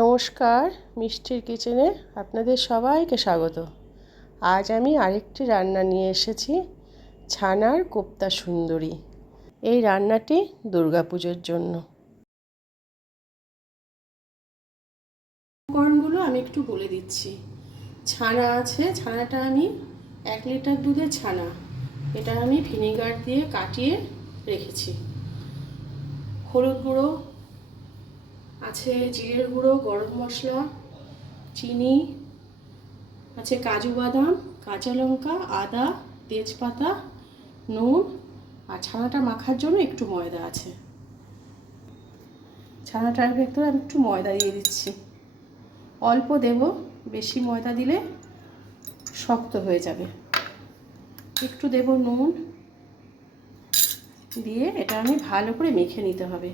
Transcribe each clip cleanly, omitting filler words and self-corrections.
নমস্কার, মিষ্টির কিচেনে আপনাদের সবাইকে স্বাগত। আজ আমি আরেকটি রান্না নিয়ে এসেছি, ছানার কোপ্তা সুন্দরী। এই রান্নাটি দুর্গাপুজোর জন্য। উপকরণগুলো আমি একটু বলে দিচ্ছি। ছানা আছে, ছানাটা আমি 1 লিটার দুধের ছানা, এটা আমি ভিনেগার দিয়ে কাটিয়ে রেখেছি। হলুদ গুঁড়ো আছে, জিরের গুঁড়ো, গরম মশলা, চিনি আছে, কাজু বাদাম, কাঁচা লঙ্কা, আদা, তেজপাতা, নুন, আর ছানাটা মাখার জন্য একটু ময়দা আছে। ছানাটার ভেতরে আমি একটু ময়দা দিয়ে দিচ্ছি, অল্প দেব, বেশি ময়দা দিলে শক্ত হয়ে যাবে। একটু দেব নুন, দিয়ে এটা আমি ভালো করে মেখে নিতে হবে।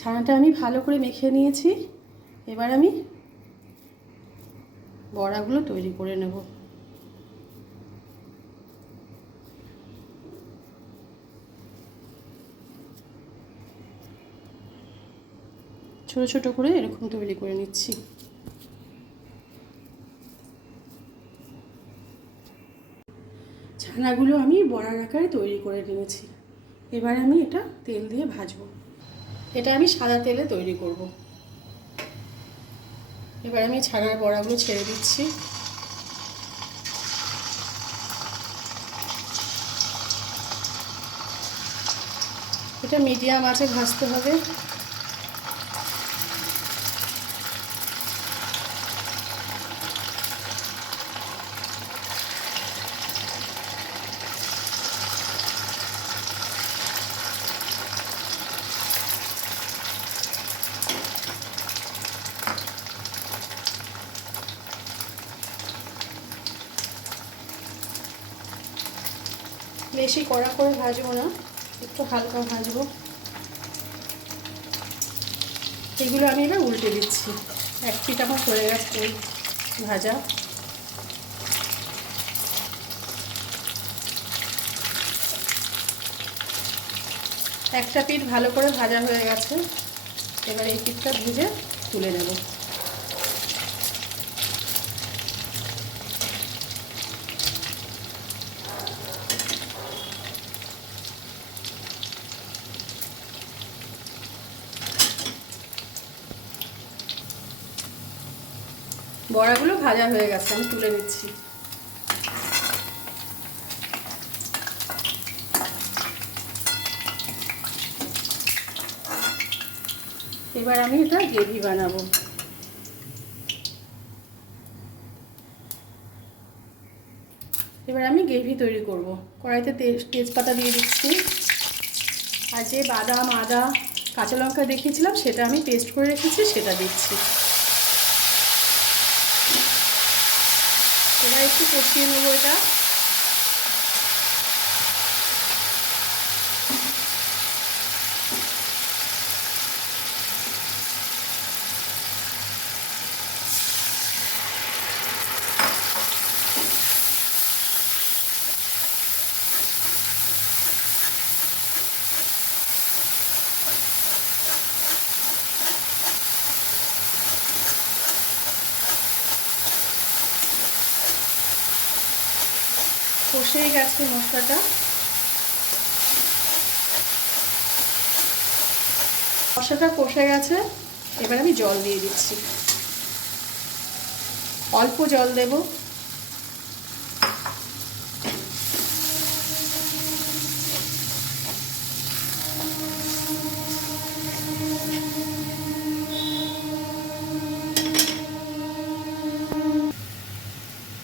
ছানাটা আমি ভালো করে মেখে নিয়েছি, এবার আমি বড়াগুলো তৈরি করে নেব। ছোট ছোট করে এরকম তৈরি করে নিচ্ছি। ছানাগুলো আমি বড়ার আকারে তৈরি করে নিয়েছি, এবার আমি এটা তেল দিয়ে ভাজবো। এটা আমি সাদা তেলে তৈরি করব। এবার আমি ছানার বড়াগুলো ছেড়ে দিচ্ছি। এটা মিডিয়াম আঁচে ভাজতে হবে। বেশি কড়া করে ভাজবো না, একটু হালকা ভাজবো। এগুলো আমি এবার উল্টে দিচ্ছি। এক পিঠ আমার হয়ে গেছে ভাজা। একটা পিঠ ভালো করে ভাজা হয়ে গেছে, এবার এই পিঠটা ভেজে তুলে নেব। বড়াগুলো ভাজা হয়ে গেছে, আমি তুলে নিচ্ছি। এবার আমি এটা গ্রেভি বানাবো। এবার আমি গ্রেভি তৈরি করব। কড়াইতে তেজপাতা দিয়ে দিচ্ছি, আর যে বাদাম, আদা, কাঁচা লঙ্কা দেখিয়েছিলাম সেটা আমি পেস্ট করে রেখেছি, সেটা দিচ্ছি। এবার একটু কষিয়ে নেবো এটা। কষেই গেছে মশলাটা। মশলাটা কষে গেছে, এবার আমি জল দিয়ে দিচ্ছি। অল্প জল দেব।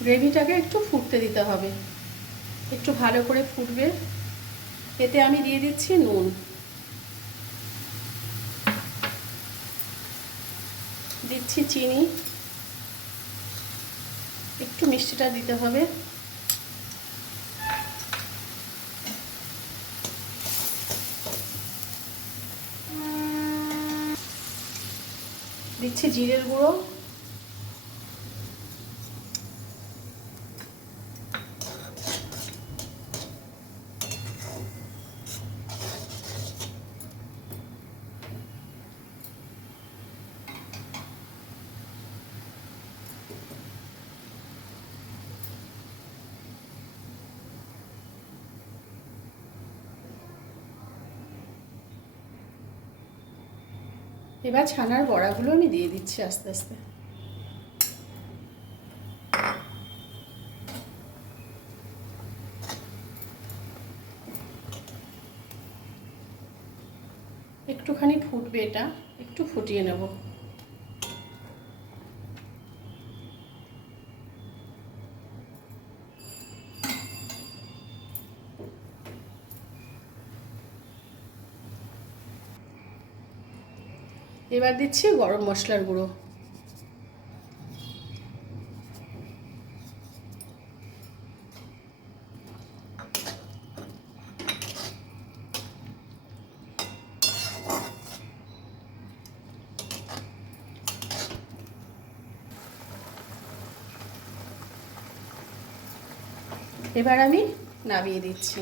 গ্রেভিটাকে একটু ফুটতে দিতে হবে, একটু ভালো করে ফুটবে। এতে আমি দিয়ে দিচ্ছি নুন, দিচ্ছি চিনি, একটু মিষ্টিটা দিতে হবে, দিচ্ছি জিরের গুঁড়ো, এবার ছানার বড়াগুলো আমি দিয়ে দিচ্ছি আস্তে আস্তে। একটুখানি ফুটবে, এটা একটু ফুটিয়ে নেব। এবার দিচ্ছি গরম মশলার গুঁড়ো। এবার আমি নামিয়ে দিচ্ছি।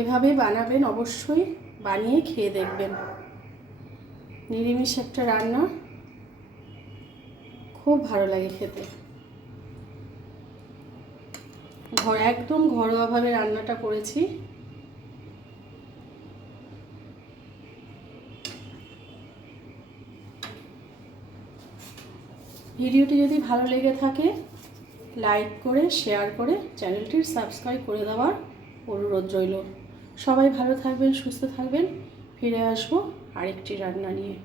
এভাবে বানাবেন, অবশ্যই বানিয়ে খেয়ে দেখবেন। নিরামিষ একটা রান্না, খুব ভালো লাগে খেতে। একদম ঘরোয়াভাবে রান্নাটা করেছি। ভিডিওটি যদি ভালো লেগে থাকে লাইক করে শেয়ার করে চ্যানেলটির সাবস্ক্রাইব করে দেওয়ার অনুরোধ রইল। সবাই ভালো থাকবেন, সুস্থ থাকবেন। ফিরে আসবো আরেকটি রান্না নিয়ে।